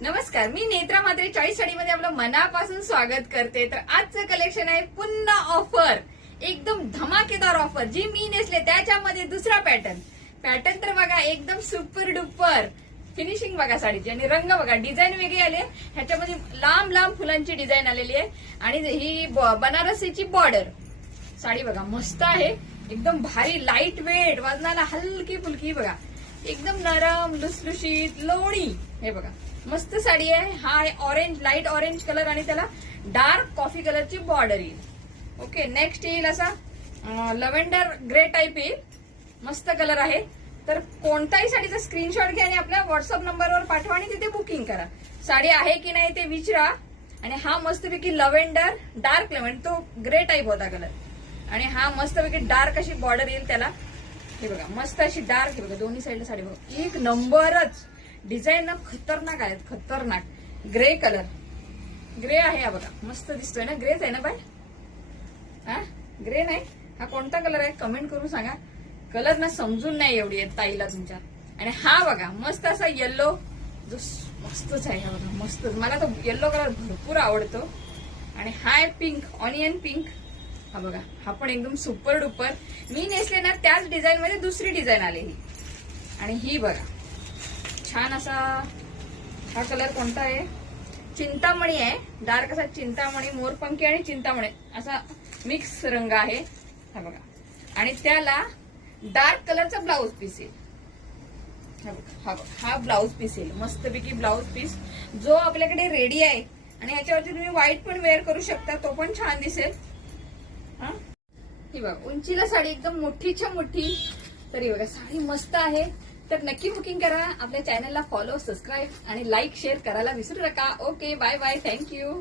नमस्कार, मी नेत्रा मात्रे 40 साडीमध्ये आपलं मनापासून स्वागत करते. तर आजचं कलेक्शन आहे पुन्हा ऑफर, एकदम धमाकेदार ऑफर जी मी नेसले त्याच्यामध्ये दुसरा पॅटर्न तर बघा एकदम सुपर डुपर फिनिशिंग बघा साडीची आणि रंग बघा, डिझाईन वेगळी आली आहे. ह्याच्यामध्ये लांब लांब फुलांची डिझाईन आलेली आहे आणि ही बनारसीची बॉर्डर साडी बघा मस्त आहे, एकदम भारी लाईट वेट, वजनाला हलकी फुलकी बघा, एकदम नरम लुसलुशीत लोणी. हे बघा मस्त साडी आहे. हा आहे ऑरेंज, लाईट ऑरेंज कलर आणि त्याला डार्क कॉफी कलरची बॉर्डर येईल. ओके, नेक्स्ट येईल असा लव्हेंडर ग्रे टाईप येईल, मस्त कलर आहे. तर कोणताही साडीचा स्क्रीनशॉट घ्या आणि आपल्या व्हॉट्सअप नंबरवर पाठवा आणि तिथे बुकिंग करा. साडी आहे की नाही ते विचारा. आणि हा मस्तपैकी लव्हेंडर डार्क लेव्हेंडर, तो ग्रे टाईप होता कलर आणि हा मस्तपैकी डार्क अशी बॉर्डर येईल त्याला. हे बघा मस्त अशी डार्क, हे बघा दोन्ही साईडला साडी बघा एक नंबरच, डिझाईन ना खतरनाक आहेत, खतरनाक. ग्रे कलर, ग्रे आहे हा बघा, मस्त दिसतोय ना, ग्रेच आहे ना बाय? हा ग्रे नाही, हा कोणता कलर आहे कमेंट करून सांगा. कलर ना समजून नाही एवढी येत ताईला तुमच्या. आणि हा बघा मस्त असा येल्लो, जो मस्तच आहे, हा बघा मस्त, मला तो येल्लो कलर भरपूर आवडतो. आणि हा आहे पिंक, ऑनियन पिंक, हा बघा हा पण एकदम सुपर डुपर. मी नेसले ना त्याच डिझाईन मध्ये दुसरी डिझाईन आलेली. आणि ही बघा छान असा, हा कलर कोणता आहे, चिंतामणी आहे, डार्क असा चिंतामणी, मोरपंखी आणि चिंतामणी असा मिक्स रंग आहे. हा बघा आणि त्याला डार्क कलरचा ब्लाऊज पीस येईल. हा ब्लाऊज पीस येईल, मस्तपैकी ब्लाऊज पीस जो आपल्याकडे रेडी आहे. आणि ह्याच्यावरती तुम्ही व्हाईट पण वेअर करू शकता, तो पण छान दिसेल. हा ही बघा उंचीला साडी एकदम मोठीच्या मोठी. तरी बघा साडी मस्त आहे. तर नक्की बुकिंग करा. आपल्या चॅनलला फॉलो, सबस्क्राईब आणि लाईक शेअर करायला विसरू नका. Okay, bye bye, thank you.